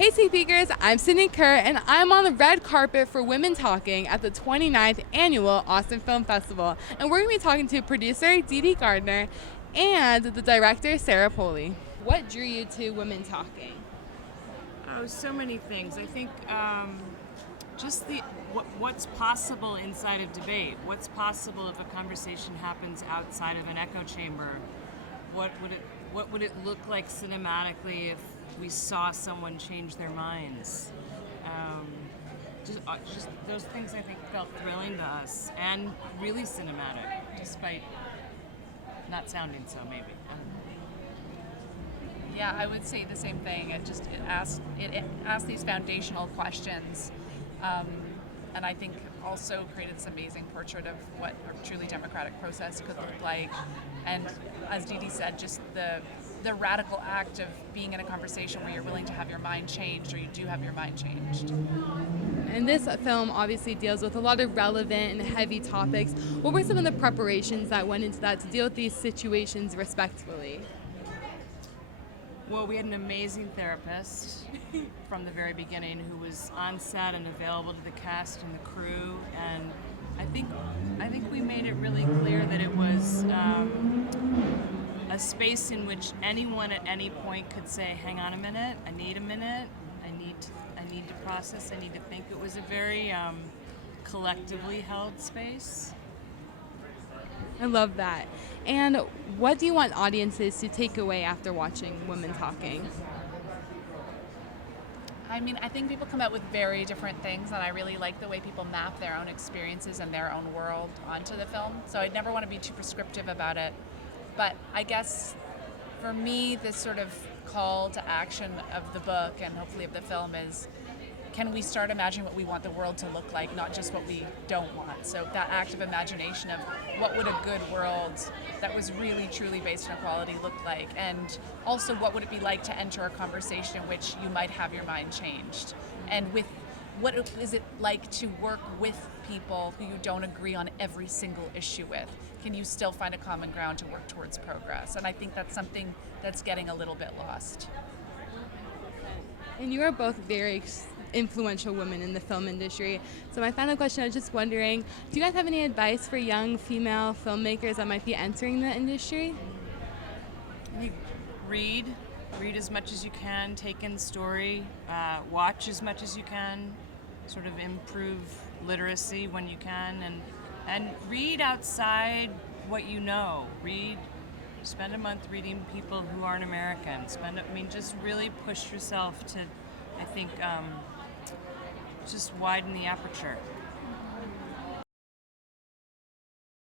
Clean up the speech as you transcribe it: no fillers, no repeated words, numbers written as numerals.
Hey speakers, I'm Sydney Kerr and I'm on the red carpet for Women Talking at the 29th Annual Austin Film Festival. And we're going to be talking to producer Dede Gardner and the director Sarah Polley. What drew you to Women Talking? Oh, so many things. I think just what's possible inside of debate. What's possible if a conversation happens outside of an echo chamber? What would it look like cinematically if we saw someone change their minds? Just those things I think felt thrilling to us and really cinematic, despite not sounding so. Maybe. Yeah, I would say the same thing. It asked these foundational questions, and I think also created this amazing portrait of what a truly democratic process could look like. And as Dede said, just the radical act of being in a conversation where you're willing to have your mind changed, or you do have your mind changed. And this film obviously deals with a lot of relevant and heavy topics. What were some of the preparations that went into that to deal with these situations respectfully? Well, we had an amazing therapist from the very beginning who was on set and available to the cast and the crew, and I think we made it really clear that it was a space in which anyone at any point could say, "Hang on a minute, I need a minute, I need to process, I need to think." It was a very collectively held space. I love that. And what do you want audiences to take away after watching Women Talking? I mean, I think people come out with very different things, and I really like the way people map their own experiences and their own world onto the film. So I never want to be too prescriptive about it. But I guess for me, this sort of call to action of the book and hopefully of the film is, can we start imagining what we want the world to look like, not just what we don't want? So that active imagination of what would a good world that was really truly based on equality look like, and also what would it be like to enter a conversation in which you might have your mind changed, and with what is it like to work with people who you don't agree on every single issue with? Can you still find a common ground to work towards progress? And I think that's something that's getting a little bit lost. And you are both very influential women in the film industry. So my final question, I was just wondering, do you guys have any advice for young female filmmakers that might be entering the industry? Read as much as you can, take in story, watch as much as you can, sort of improve literacy when you can, and read outside what you know. Spend a month reading people who aren't American. Just really push yourself to, I think, just widen the aperture.